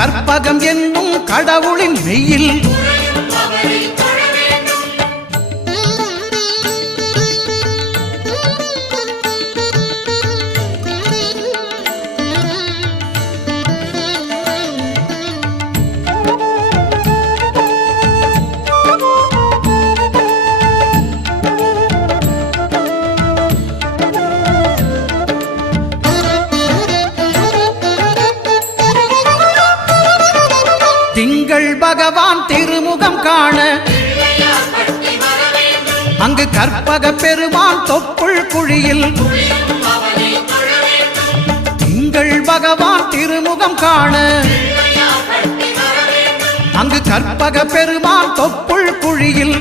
கற்பகம் என்னும் கடவுளின் மெய்யில் திங்கள் பகவான் திருமுகம் காண அங்கு கற்பக பெருமான் தொப்புள் குழியில் திங்கள் பகவான் திருமுகம் காண அங்கு கற்பக பெருமான் தொப்புள் குழியில்